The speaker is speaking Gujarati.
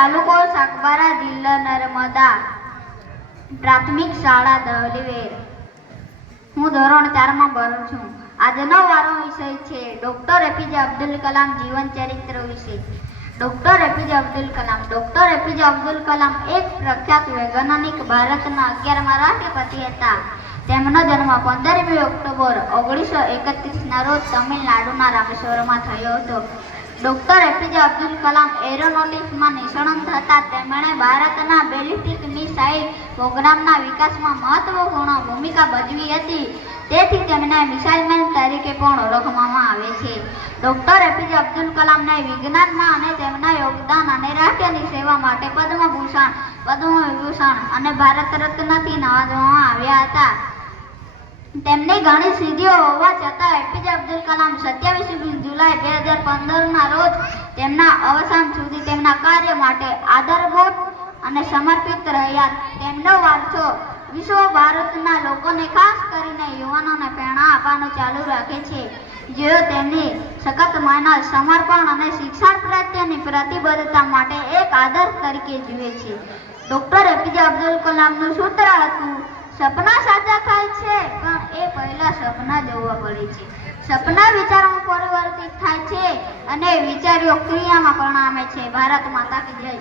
તાલુકો સાગબારા જિલ્લા નર્મદા પ્રાથમિક શાળા દહલીવેર. હું ધોરણ 4 માં ભણું છું. આજનો મારો વિષય છે ડોક્ટર એપીજે અબ્દુલ કલામ જીવન ચરિત્ર વિશે. Doctor APJ Abdul Kalam. Doctor APJ Abdul Kalam એક પ્રખ્યાત વૈજ્ઞાનિક ભારતના 11મા રાષ્ટ્રપતિ હતા. તેમનો જન્મ 15મી ઓક્ટોબર 1931ના રોજ તમિલનાડુના રામેશ્વરમાં થયો હતો. ડોક્ટર એપીજે અબ્દુલ કલામ એરોનોટિક્સમાં નિષ્ણાત હતા. તેમણે ભારતના બેલિસ્ટિક મિસાઇલ પ્રોગ્રામના વિકાસમાં મહત્વપૂર્ણ ભૂમિકા ભજવી હતી. તેથી તેમને મિસાઇલમેન તરીકે પણ ઓળખવામાં આવે છે. ડોક્ટર એપીજે અબ્દુલ કલામને વિજ્ઞાનમાં અને તેમના યોગદાન અને રાષ્ટ્રની સેવા માટે પદ્મભૂષણ, પદ્મવિભૂષણ અને ભારત રત્નથી નવાજવામાં આવ્યા હતા. તેમની ઘણી સિદ્ધિઓ હોવા છતાં એપીજે અબ્દુલ કલામ 27 જુલાઈ 2015ના રોજ તેમના અવસાન સુધી તેમના કાર્ય માટે આદરભૂત અને સમર્પિત રહ્યા. તેમનો વારસો વિશ્વ ભારતના લોકોને, ખાસ કરીને યુવાનોને પ્રેરણા આપવાનું ચાલુ રાખે છે, જેઓ તેમની સખત મહેનત, સમર્પણ અને શિક્ષણ પ્રત્યેની પ્રતિબદ્ધતા માટે એક આદર્શ તરીકે જુએ છે. ડોક્ટર એપીજે અબ્દુલ કલામનું સૂત્ર હતું, સપના સાચા થાય છે પણ એ પહેલા સપના જોવા પડે છે. સપના વિચારોમાં પરિવર્તિત થાય છે અને વિચારો ક્રિયામાં પરિણમે છે. ભારત માતા કી જય.